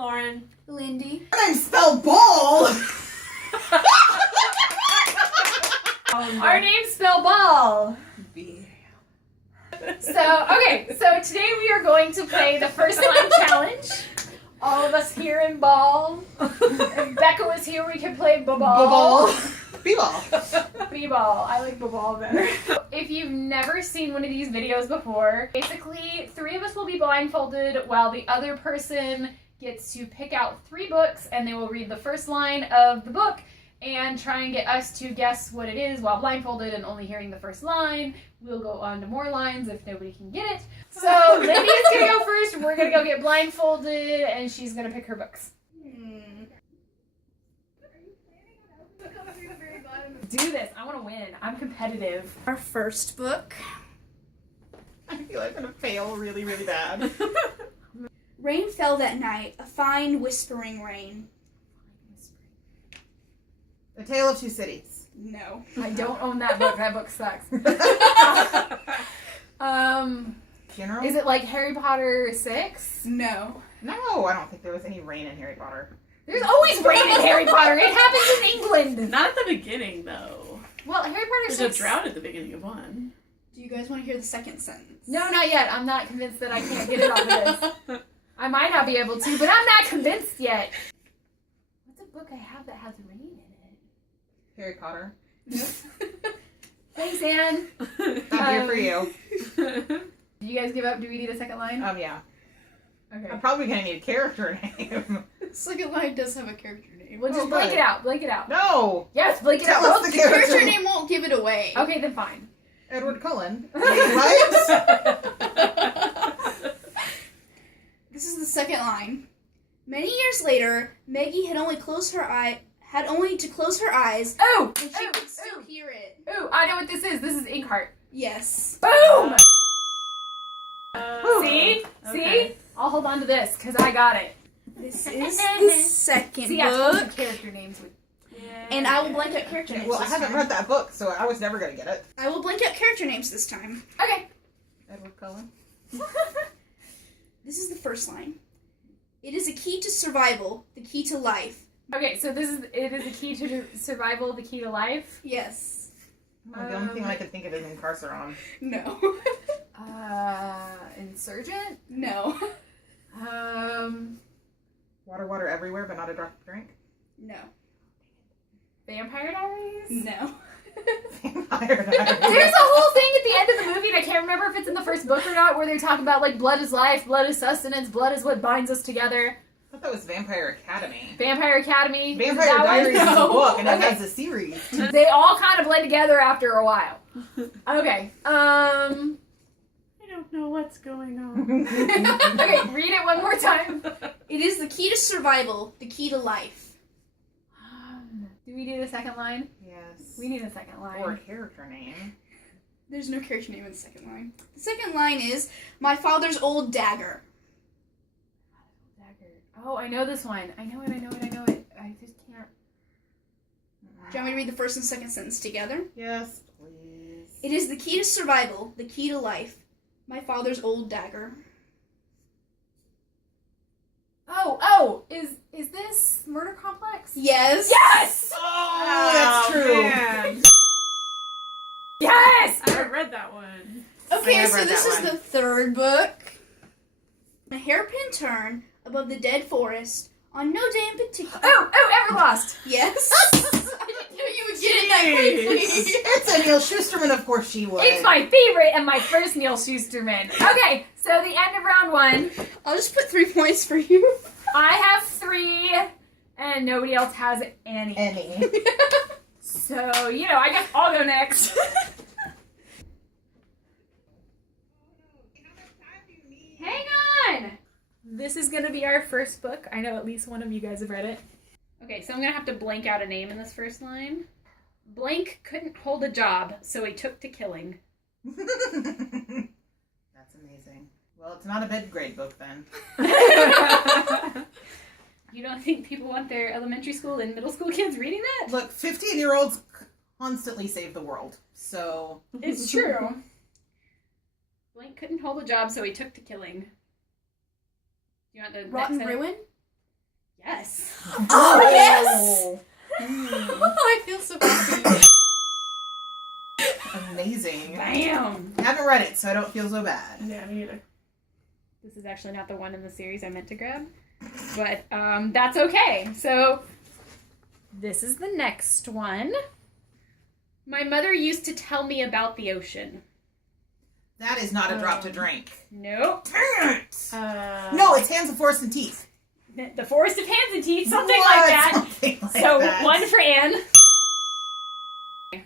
Lauren. Lindy. My name's spelled ball! Our names spell ball. So today we are going to play the first line challenge. All of us here in ball. If Becca was here, we could play b-ball. B-ball. B-ball. I like b-ball better. If you've never seen one of these videos before, basically 3 of us will be blindfolded while the other person gets to pick out 3 books, and they will read the first line of the book and try and get us to guess what it is while blindfolded and only hearing the first line. We'll go on to more lines if nobody can get it. So Lindy is going to go first. We're going to go get blindfolded, and she's going to pick her books. Do this. I want to win. I'm competitive. Our first book. I feel like I'm gonna fail really, really bad. Rain fell that night, a fine whispering rain. A Tale of Two Cities. No. I don't own that book. That book sucks. Funeral? Is it like Harry Potter 6? No. No, I don't think there was any rain in Harry Potter. There's always rain in Harry Potter. It happens in England. Not at the beginning, though. Well, Harry Potter There's 6. a drought at the beginning of one. Do you guys want to hear the second sentence? No, not yet. I'm not convinced that I can't get it off of this. I might not be able to, but I'm not convinced yet. What's a book I have that has rain in it? Harry Potter. Thanks, Anne. I'm here for you. Do you guys give up? Do we need a second line? Yeah. Okay. I'm probably gonna need a character name. Second line does have a character name. We'll just Oh, blank good. it out. Blank it out. No! Yes, blank it Tell out. us the Character character name won't give it away. Okay, then fine. Edward Cullen. Wait, what? This is the second line. Many years later, Maggie had only to close her eyes, Oh! and she could still hear it. Ooh, I know what this is. This is Inkheart. Yes. Boom! Oh, See? okay. See? I'll hold on to this, because I got it. This is the second See, I told you book, character names would... and I will blank out character names. Well, I this haven't time. read that book, so I was never gonna get it. I will blank out character names this time. Okay. Edward Cullen. This is the first line. It is a key to survival, the key to life. Okay, so it is the key to survival, the key to life. Yes. The only thing I can think of is Incarceron. No. Insurgent? No. Water, water everywhere, but not a drop to drink. No. Vampire Diaries? No. Vampire Diaries. There's a whole thing at the end of the movie, and I can't remember if it's in the first book or not, where they're talking about, like, blood is life, blood is sustenance, blood is what binds us together. I thought that was Vampire Academy. Vampire Academy. Vampire That one? Diaries is a No. book, and it Okay. has a series. They all kind of blend together after a while. Okay. I don't know what's going on. Okay, read it one more time. It is the key to survival, the key to life. Do we need a second line? Yes. We need a second line. Or a character name. There's no character name in the second line. The second line is my father's old dagger. Dagger. Oh, I know this one. I know it. I just can't. Do you want me to read the first and second sentence together? Yes, please. It is the key to survival, the key to life. My father's old dagger. Oh, is this Murder Complex? Yes. Yes! Oh, that's true. Man. Yes! I haven't read that one. Okay, I have so read this that is one. the third book. A hairpin turn above the dead forest on no day in particular. Oh, Everlost! Yes. I didn't know you would get it that quickly. It's a Neil Schusterman, of course she would. It's my favorite and my first Neil Schusterman. Okay, so the end of round 1. I'll just put 3 points for you. I have 3, and nobody else has any. So, I guess I'll go next. Hang on! This is going to be our first book. I know at least one of you guys have read it. Okay, so I'm going to have to blank out a name in this first line. Blank couldn't hold a job, so he took to killing. That's amazing. Well, it's not a mid-grade book then. You don't think people want their elementary school and middle school kids reading that? Look, 15-year-olds constantly save the world, so... It's true. Blank couldn't hold a job, so he took to killing. Do you want the Rotten next sentence? Ruin? Yes. Oh, yes! I feel so happy. Amazing. Bam. I haven't read it, so I don't feel so bad. Yeah, me either. This is actually not the one in the series I meant to grab, but that's okay. So this is the next one. My mother used to tell me about the ocean. That is not a drop to drink. Nope. Dang it! No, it's Hands of Force and Teeth. The Forest of Hands and Teeth, something What? like that. Something like So that. one for Anne.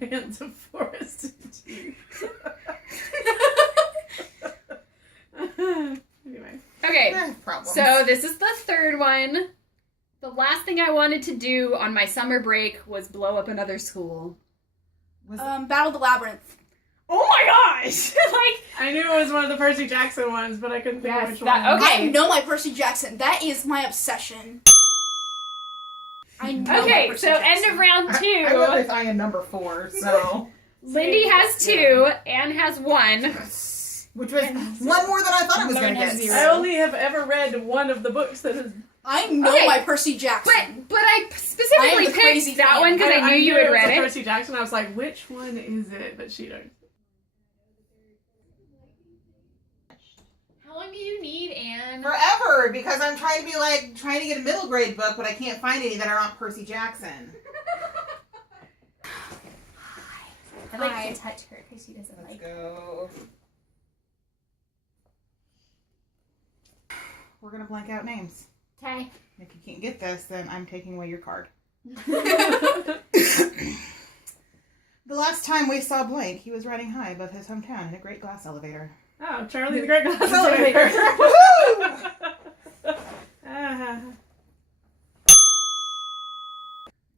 Hands of Forest and Teeth. Anyway. Okay, Problems. so this is the third one. The last thing I wanted to do on my summer break was blow up another school. Was Battle of the Labyrinth. Oh my gosh! Like, I knew it was one of the Percy Jackson ones, but I couldn't think Yes, of which that- one. okay. I know my Percy Jackson. That is my obsession. I know my okay, Percy so Jackson. end of round 2. I went with I am number 4, so Lindy has 2, Anne has 1. which was one more than I thought I was going to Eleven get. has I only have ever read one of the books that is. I know Okay, my Percy Jackson. But I specifically I am the crazy picked that fan. one because I knew you it had was read a it. Percy Jackson. I was like, which one is it? But she knows. How long do you need, Anne? Forever, because I'm trying to get a middle grade book, but I can't find any that are not Percy Jackson. I like to touch her because she doesn't Let's like go. We're gonna blank out names. Okay. If you can't get this, then I'm taking away your card. The last time we saw Blank, he was riding high above his hometown in a great glass elevator. Oh, Charlie the Great Glass Elevator.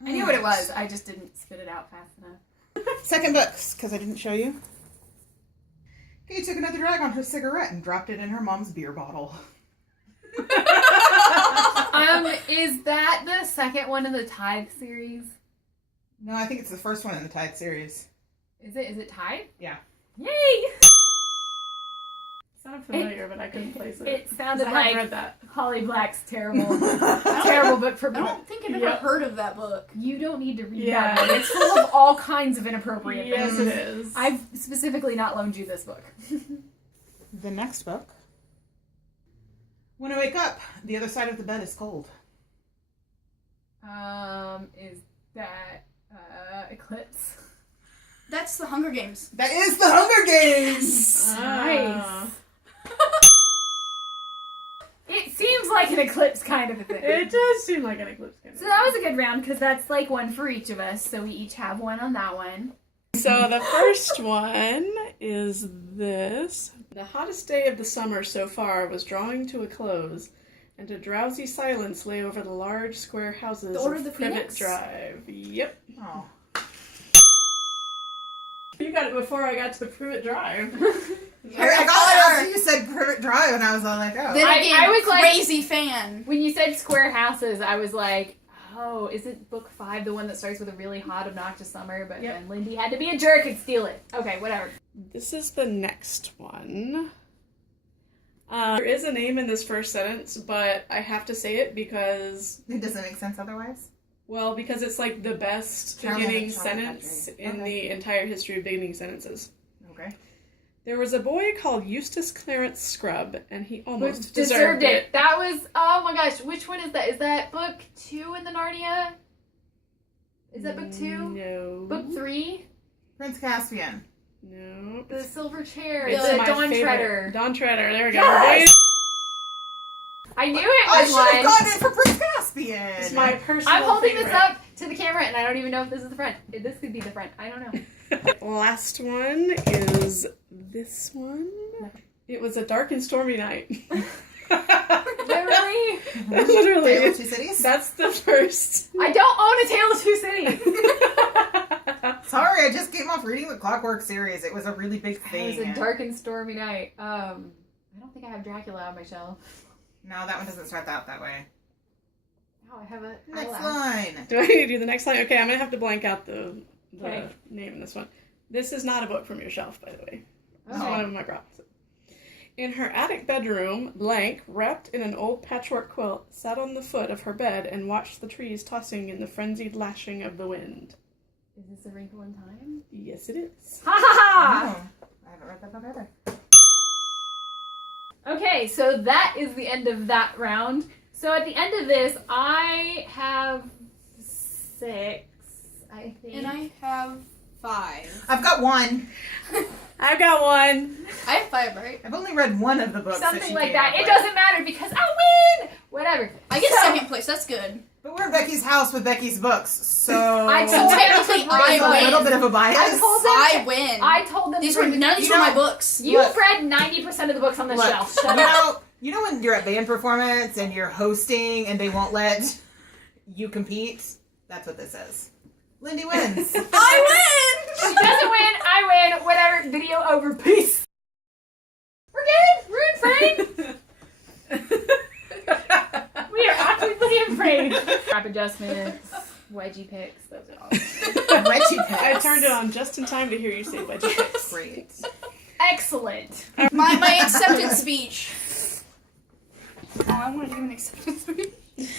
I knew what it was. I just didn't spit it out fast enough. Second books, because I didn't show you. Kay took another drag on her cigarette and dropped it in her mom's beer bottle. Is that the second one in the Tithe series? No, I think it's the first one in the Tide series. Is it Tithe? Yeah. Yay! Sounded familiar, but I couldn't place it. It sounded I have like read that. Holly Black's terrible book for I don't think I've ever Yep. heard of that book. You don't need to read Yeah. that book. It's full of all kinds of inappropriate Yes, things. it is. I've specifically not loaned you this book. The next book. When I wake up, the other side of the bed is cold. Is that Eclipse? That's the Hunger Games. That is the Hunger Games! Ah. It seems like an Eclipse kind of a thing. It does seem like an eclipse. Kind of. So that was a good round because that's like one for each of us. So we each have one on that one. So the first one is this. The hottest day of the summer so far was drawing to a close, and a drowsy silence lay over the large square houses The Order of the Privet Phoenix? Drive. Yep. Oh. You got it before I got to Privet Drive. I got it after you said Privet Drive, and I was all like, oh. Then again, I was like- crazy fan. When you said square houses, I was like, oh, isn't book 5 the one that starts with a really hot, obnoxious summer? But Yep. then Lindy had to be a jerk and steal it. Okay, whatever. This is the next one. There is a name in this first sentence, but I have to say it because, It doesn't make sense otherwise. well, because it's like the best Charlie beginning and Charlie sentence Patrick. in Okay. the entire history of beginning sentences. Okay. There was a boy called Eustace Clarence Scrubb, and he almost Which deserved it. That was, oh my gosh, which one is that? Is that book 2 in the Narnia? Is that book 2? No. Book 3? Prince Caspian. No. The Silver Chair. It's The my Dawn favorite. Treader. Dawn Treader. There we go. Yes! I knew it I was should have one. gone in for Prince Caspian! It's my personal I'm holding favorite. this up to the camera, and I don't even know if this is the front. This could be the front. I don't know. Last one is this one. It was a dark and stormy night. Literally. Literally. Tale of Two Cities? That's the first. I don't own A Tale of Two Cities. Sorry, I just came off reading the Clockwork series. It was a really big It thing. was a dark and stormy night. I don't think I have Dracula on my shelf. No, that one doesn't start out that way. Oh, I have a Next I'll ask. line. Do I need to do the next line? Okay, I'm gonna have to blank out the Okay. name in this one. This is not a book from your shelf, by the way. This is Oh. one of my brought. In her attic bedroom, Blank, wrapped in an old patchwork quilt, sat on the foot of her bed and watched the trees tossing in the frenzied lashing of the wind. Is this A Wrinkle in Time? Yes, it is. Ha ha ha! Oh, I haven't read that book either. Okay, so that is the end of that round. So at the end of this, I have 6, I think. And I have 5. I've got 1. I've got one. I have 5, right? I've only read one of the books. Something she like came that. up It with. doesn't matter because I win! Whatever. I get So- 2nd place. That's good. But we're at Becky's house with Becky's books, so I So told them technically, to bring I there's a win. little bit of a bias. I told them I win. I told them These to were bring- none of these You were know- my books. You've Look. read 90% of the books on the Look, shelf. Shut up. you know when you're at band performance and you're hosting and they won't let you compete? That's what this is. Lindy wins. I win. She doesn't win, I win, whatever. Video over. Peace. We're good. We're in frame. We are awkwardly in frame. Wrap adjustments, wedgie picks. Those are all. Reggie picks. I turned it on just in time to hear you say budget picks. Great. Excellent. My acceptance speech. Oh, I want to give an acceptance speech.